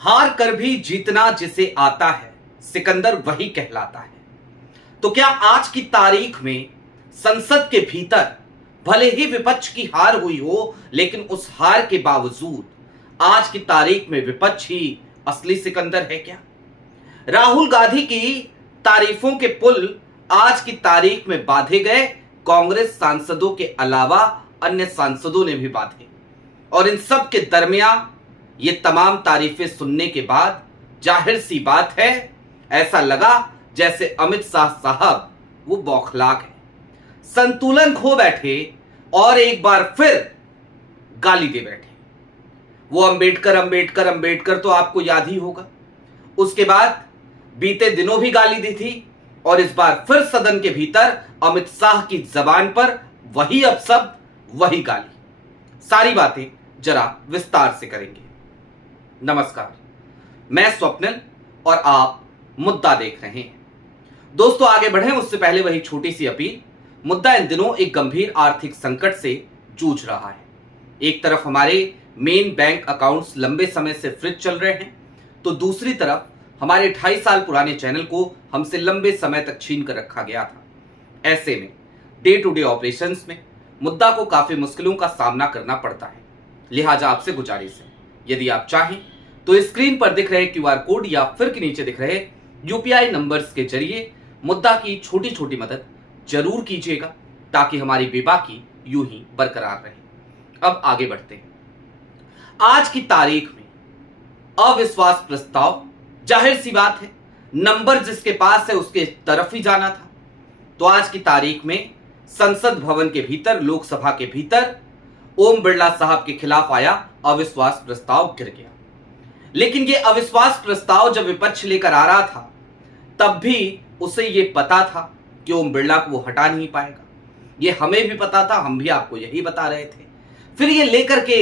हार कर भी जीतना जिसे आता है, सिकंदर वही कहलाता है। तो क्या आज की तारीख में संसद के भीतर भले ही विपक्ष की हार हुई हो, लेकिन उस हार के बावजूद आज की तारीख में विपक्ष ही असली सिकंदर है क्या? राहुल गांधी की तारीफों के पुल आज की तारीख में बांधे गए कांग्रेस सांसदों के अलावा अन्य सांसदों ने भी बांधे, और इन सब के दरमियान ये तमाम तारीफें सुनने के बाद जाहिर सी बात है, ऐसा लगा जैसे अमित शाह साहब वो बौखला गए, संतुलन खो बैठे और एक बार फिर गाली दे बैठे। वो अंबेडकर अंबेडकर अंबेडकर तो आपको याद ही होगा। उसके बाद बीते दिनों भी गाली दी थी, और इस बार फिर सदन के भीतर अमित शाह की जबान पर वही अपशब्द, वही गाली। सारी बातें जरा विस्तार से करेंगे। नमस्कार, मैं स्वप्निल और आप मुद्दा देख रहे हैं। दोस्तों, आगे बढ़ें उससे पहले वही छोटी सी अपील। मुद्दा इन दिनों एक गंभीर आर्थिक संकट से जूझ रहा है। एक तरफ हमारे मेन बैंक अकाउंट्स लंबे समय से फ्रीज चल रहे हैं, तो दूसरी तरफ हमारे 2.5 साल पुराने चैनल को हमसे लंबे समय तक छीन कर रखा गया था। ऐसे में डे टू डे ऑपरेशंस में मुद्दा को काफी मुश्किलों का सामना करना पड़ता है। लिहाजा आपसे गुजारिश है, यदि आप चाहें तो स्क्रीन पर दिख रहे QR कोड या फिर के नीचे दिख रहे UPI नंबर्स के जरिए मुद्दा की छोटी छोटी मदद जरूर कीजिएगा, ताकि हमारी बेबाकी यूं ही बरकरार रहे। अब आगे बढ़ते हैं। आज की तारीख में अविश्वास प्रस्ताव, जाहिर सी बात है, नंबर जिसके पास है उसके तरफ ही जाना था। तो आज की तारीख में संसद भवन के भीतर, लोकसभा के भीतर ओम बिरला साहब के खिलाफ आया अविश्वास प्रस्ताव गिर गया। लेकिन यह अविश्वास प्रस्ताव जब विपक्ष लेकर आ रहा था, तब भी उसे यह पता था कि ओम बिरला को वो हटा नहीं पाएगा। यह हमें भी पता था, हम भी आपको यही बता रहे थे। फिर ये लेकर के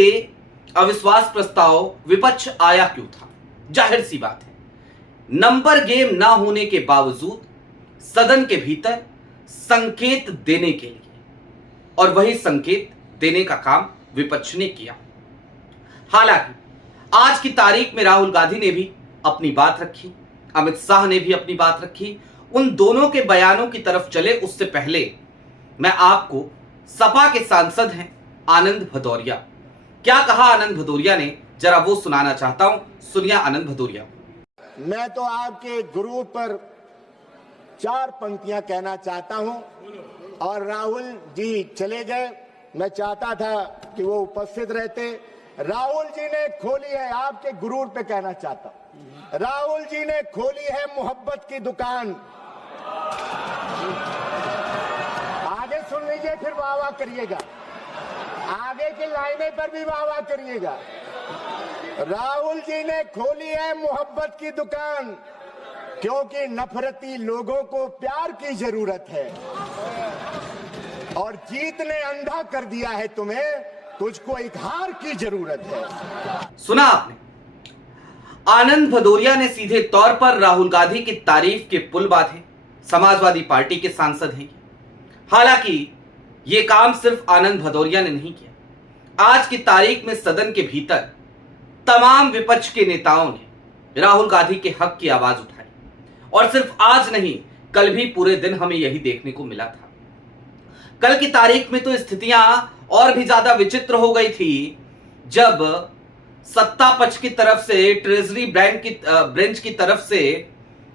अविश्वास प्रस्ताव विपक्ष आया क्यों था? जाहिर सी बात है, नंबर गेम ना होने के बावजूद सदन के भीतर संकेत देने के लिए, और वही संकेत देने का काम विपक्ष ने किया। हालांकि आज की तारीख में राहुल गांधी ने भी अपनी बात रखी, अमित शाह ने भी अपनी बात रखी। उन दोनों के बयानों की तरफ चले उससे पहले मैं आपको सपा के सांसद हैं आनंद भदौरिया, क्या कहा आनंद भदौरिया ने, जरा वो सुनाना चाहता हूं। सुनिए आनंद भदौरिया। मैं तो आपके गुरु पर 4 पंक्तियां कहना चाहता हूं, और राहुल जी चले गए, मैं चाहता था कि वो उपस्थित रहते। राहुल जी ने खोली है, आपके गुरूर पे कहना चाहता हूं, राहुल जी ने खोली है मोहब्बत की दुकान। आगे सुन लीजिए, फिर वाह वाह करिएगा, आगे की लाइनें पर भी वाह वाह करिएगा। राहुल जी ने खोली है मोहब्बत की दुकान, क्योंकि नफरती लोगों को प्यार की जरूरत है, और जीत ने अंधा कर दिया है तुम्हें, तुझको एक हार की जरूरत है। सुना आपने, आनंद भदौरिया ने सीधे तौर पर राहुल गांधी की तारीफ के पुल बांधे। समाजवादी पार्टी के सांसद हैं। हालांकि यह काम सिर्फ आनंद भदौरिया ने नहीं किया। आज की तारीख में सदन के भीतर तमाम विपक्ष के नेताओं ने राहुल गांधी के हक की आवाज उठाई, और सिर्फ आज नहीं, कल भी पूरे दिन हमें यही देखने को मिला था। कल की तारीख में तो स्थितियां और भी ज्यादा विचित्र हो गई थी, जब सत्ता पक्ष की तरफ से, ट्रेजरी ब्रांच की तरफ से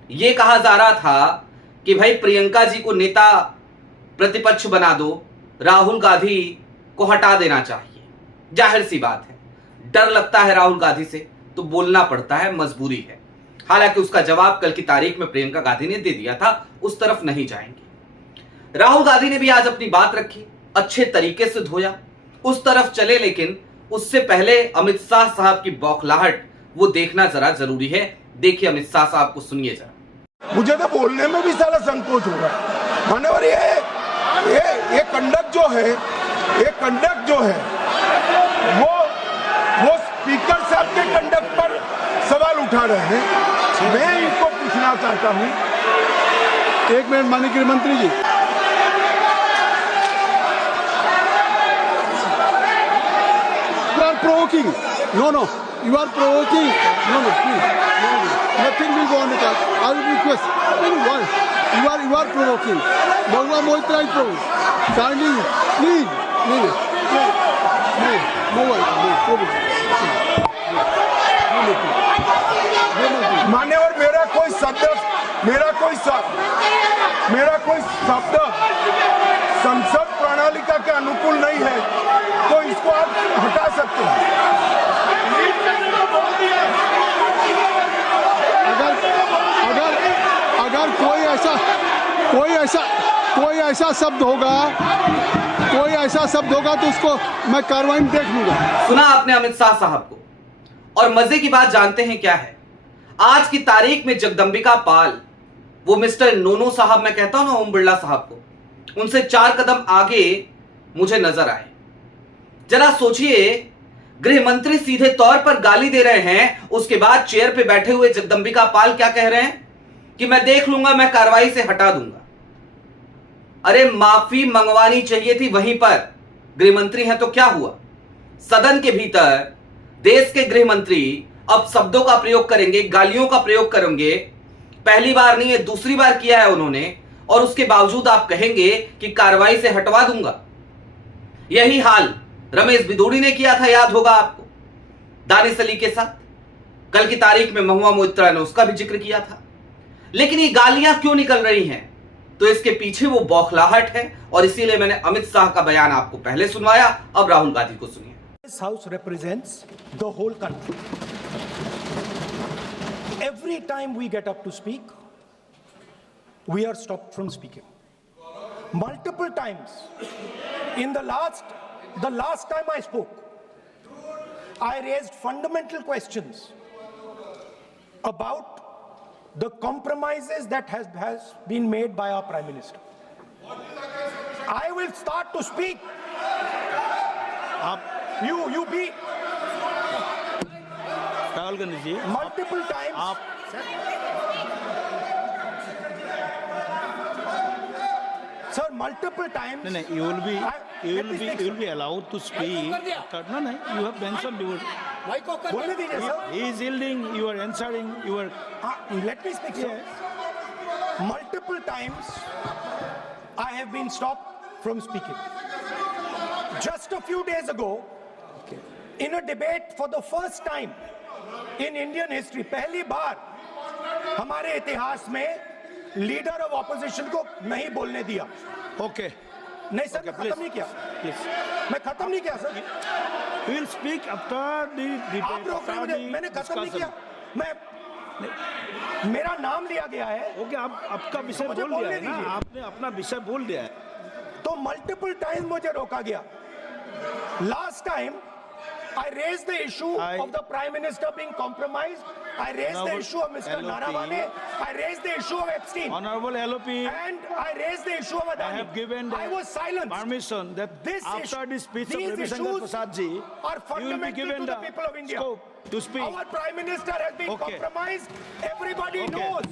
यह कहा जा रहा था कि भाई प्रियंका जी को नेता प्रतिपक्ष बना दो, राहुल गांधी को हटा देना चाहिए। जाहिर सी बात है, डर लगता है राहुल गांधी से, तो बोलना पड़ता है, मजबूरी है। हालांकि उसका जवाब कल की तारीख में प्रियंका गांधी ने दे दिया था, उस तरफ नहीं जाएंगे। राहुल गांधी ने भी आज अपनी बात रखी, अच्छे तरीके से धोया, उस तरफ चले। लेकिन उससे पहले अमित शाह साहब की बौखलाहट वो देखना जरा जरूरी है। देखिए अमित शाह साहब को, सुनिए जरा। मुझे तो बोलने में भी सारा संकोच हो रहा है, माने, और ये कंडक्ट जो है वो स्पीकर साहब के कंडक्ट पर सवाल उठा रहे हैं। मैं इनको पूछना चाहता हूं, एक मिनट माननीय गृह मंत्री जी, you are provoking. No, you are provoking. No, please. Nothing will go on the card. I will request. Why? You are provoking. Mahua Moitra is provoking. Kindly, please. मान्यवर, मेरा कोई शब्द संसद प्रणालिका के अनुकूल नहीं है, तो इसको आप हटा सकते हैं। अगर कोई ऐसा शब्द होगा तो उसको मैं कार्रवाई में देख लूंगा। सुना आपने अमित शाह साहब को, और मजे की बात जानते हैं क्या है? आज की तारीख में जगदंबिका पाल, वो मिस्टर नोनो साहब, मैं कहता हूं ना ओम बिरला साहब को, उनसे 4 कदम आगे मुझे नजर आए। जरा सोचिए, गृह मंत्री सीधे तौर पर गाली दे रहे हैं, उसके बाद चेयर पे बैठे हुए जगदंबिका पाल क्या कह रहे हैं कि मैं देख लूंगा, मैं कार्रवाई से हटा दूंगा। अरे माफी मंगवानी चाहिए थी वहीं पर, गृह मंत्री हैं तो क्या हुआ? सदन के भीतर देश के गृह मंत्री अब शब्दों का प्रयोग करेंगे, गालियों का प्रयोग करेंगे। पहली बार नहीं है, दूसरी बार किया है उन्होंने, और उसके बावजूद आप कहेंगे कि कार्रवाई से हटवा दूंगा। यही हाल रमेश बिदूड़ी ने किया था, याद होगा आपको, दानिश अली के साथ। कल की तारीख में महुआ मोइत्रा ने उसका भी जिक्र किया था। लेकिन ये गालियां क्यों निकल रही हैं? तो इसके पीछे वो बौखलाहट है, और इसीलिए मैंने अमित शाह का बयान आपको पहले सुनवाया। अब राहुल गांधी को सुनिए। This house represents the whole country. Every time we get up to speak, we are stopped from speaking. Multiple times. In the last time I spoke, I raised fundamental questions about the compromises that has been made by our Prime Minister. I will start to speak. You be Rahul Gandhi ji, multiple times. Sir, multiple times. नहीं, you will be allowed to speak. No, you have mentioned you were. बोलने दीजिए sir. He is yielding. You are answering. You are. Let me speak, sir. Multiple times I have been stopped from speaking. Just a few days ago, in a debate for the first time in Indian history, पहली बार हमारे इतिहास में leader of opposition को नहीं बोलने दिया। Okay. नहीं sir, मैं खत्म नहीं किया। Please. मैं खत्म नहीं किया sir. We will speak after the debate. आप रोक रहे हैं मुझे, मैंने खत्म नहीं किया। मेरा नाम लिया गया है। ओके, आप आपका विषय बोल दिया है ना, आपने अपना विषय बोल दिया है। तो मल्टीपल टाइम मुझे रोका गया। Last time I raised the issue of the Prime Minister being compromised. I raised the issue of Mr. Naravane. I raised the issue of Epstein. Honorable LOP, And I raised the issue of Adani. I have given I was silenced. permission that This after issue- the speech of these Ravi Shankar issues Prasad ji, are you will be fundamental given to the the people of India. scope to speak. Our Prime Minister has been Okay. compromised. Everybody Okay. knows the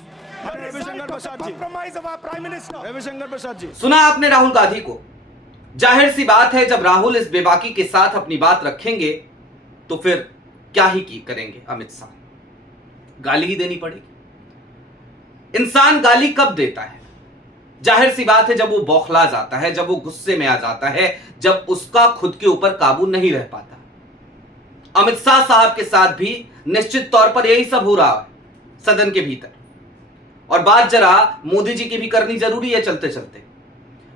Ravi result Shankar of the Prasad ji. compromise of our Prime Minister. Ravi Shankar Prasad ji, सुना आपने राहुल गांधी को। जाहिर सी बात है, जब राहुल इस बेबाकी के साथ अपनी बात रखेंगे तो फिर क्या ही करेंगे अमित शाह? गाली ही देनी पड़ेगी। इंसान गाली कब देता है? जाहिर सी बात है जब वो बौखला जाता है, जब वो गुस्से में आ जाता है, जब उसका खुद के ऊपर काबू नहीं रह पाता। अमित शाह साहब के साथ भी निश्चित तौर पर यही सब हो रहा है सदन के भीतर। और बात जरा मोदी जी की भी करनी जरूरी है चलते चलते।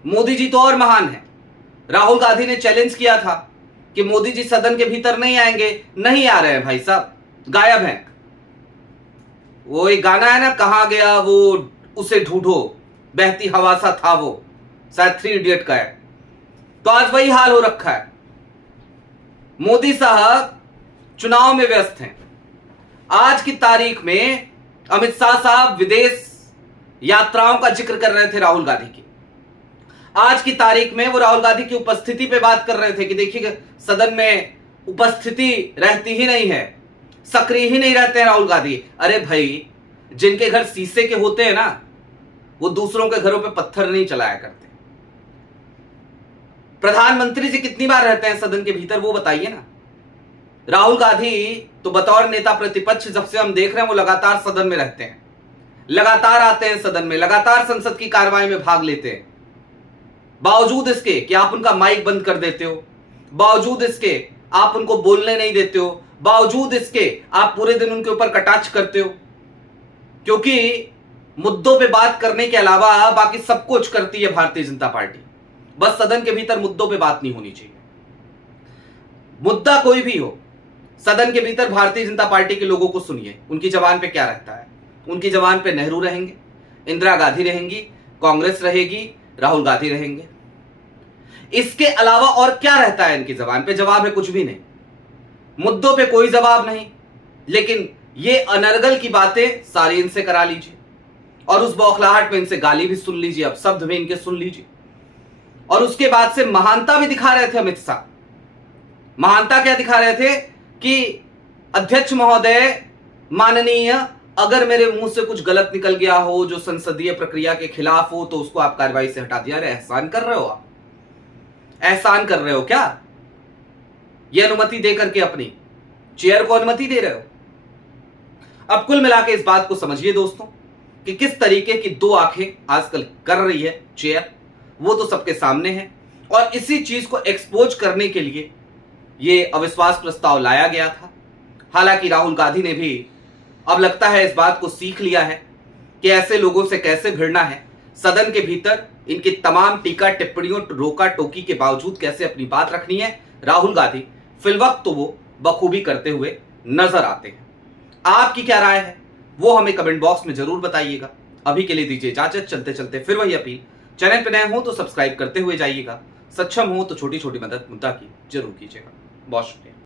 मोदी जी तो और महान है। राहुल गांधी ने चैलेंज किया था कि मोदी जी सदन के भीतर नहीं आएंगे। नहीं आ रहे हैं भाई साहब, गायब हैं। वो एक गाना है ना, कहां गया वो उसे ढूंढो, बहती हवा सा था वो, शायद 3 इडियट का है। तो आज वही हाल हो रखा है। मोदी साहब चुनाव में व्यस्त हैं। आज की तारीख में अमित शाह साहब विदेश यात्राओं का जिक्र कर रहे थे राहुल गांधी की। आज की तारीख में वो राहुल गांधी की उपस्थिति पे बात कर रहे थे कि देखिए सदन में उपस्थिति रहती ही नहीं है, सक्रिय ही नहीं रहते हैं राहुल गांधी। अरे भाई, जिनके घर शीशे के होते हैं ना, वो दूसरों के घरों पे पत्थर नहीं चलाया करते। प्रधानमंत्री जी कितनी बार रहते हैं सदन के भीतर, वो बताइए ना। राहुल गांधी तो बतौर नेता प्रतिपक्ष जब से हम देख रहे हैं वो लगातार सदन में रहते हैं, लगातार आते हैं सदन में, लगातार संसद की कार्रवाई में भाग लेते हैं। बावजूद इसके कि आप उनका माइक बंद कर देते हो, बावजूद इसके आप उनको बोलने नहीं देते हो, बावजूद इसके आप पूरे दिन उनके ऊपर कटाक्ष करते हो, क्योंकि मुद्दों पे बात करने के अलावा बाकी सब कुछ करती है भारतीय जनता पार्टी। बस सदन के भीतर मुद्दों पे बात नहीं होनी चाहिए। मुद्दा कोई भी हो, सदन के भीतर भारतीय जनता पार्टी के लोगों को सुनिए, उनकी जबान पे क्या रहता है। उनकी जबान पे नेहरू रहेंगे, इंदिरा गांधी रहेंगी, कांग्रेस रहेगी, राहुल गांधी रहेंगे। इसके अलावा और क्या रहता है इनकी जबान पे? जवाब है कुछ भी नहीं। मुद्दों पे कोई जवाब नहीं, लेकिन ये अनर्गल की बातें सारी इनसे करा लीजिए और उस बौखलाहट में इनसे गाली भी सुन लीजिए, अब शब्द में इनके सुन लीजिए। और उसके बाद से महानता भी दिखा रहे थे अमित शाह। महानता क्या दिखा रहे थे कि अध्यक्ष महोदय माननीय, अगर मेरे मुंह से कुछ गलत निकल गया हो जो संसदीय प्रक्रिया के खिलाफ हो तो उसको आप कार्रवाई से हटा दिया। अरे एहसान कर रहे हो आप, एहसान कर रहे हो क्या? यह अनुमति देकर के अपनी चेयर को अनुमति दे रहे हो। अब कुल मिलाकर इस बात को समझिए दोस्तों कि किस तरीके की दो आंखें आजकल कर रही है चेयर, वो तो सबके सामने है। और इसी चीज को एक्सपोज करने के लिए ये अविश्वास प्रस्ताव लाया गया था। हालांकि राहुल गांधी ने भी अब लगता है इस बात को सीख लिया है कि ऐसे लोगों से कैसे भिड़ना है, सदन के भीतर इनकी तमाम टीका टिप्पणियों रोका टोकी के बावजूद कैसे अपनी बात रखनी है। राहुल गांधी फिलवक्त तो वो बखूबी करते हुए नजर आते हैं। आपकी क्या राय है वो हमें कमेंट बॉक्स में जरूर बताइएगा। अभी के लिए दीजिए इजाजत, चलते चलते फिर वही अपील, चैनल पर नए हो तो सब्सक्राइब करते हुए जाइएगा, सक्षम हो तो छोटी छोटी मदद मुद्दा की जरूर कीजिएगा। बहुत शुक्रिया।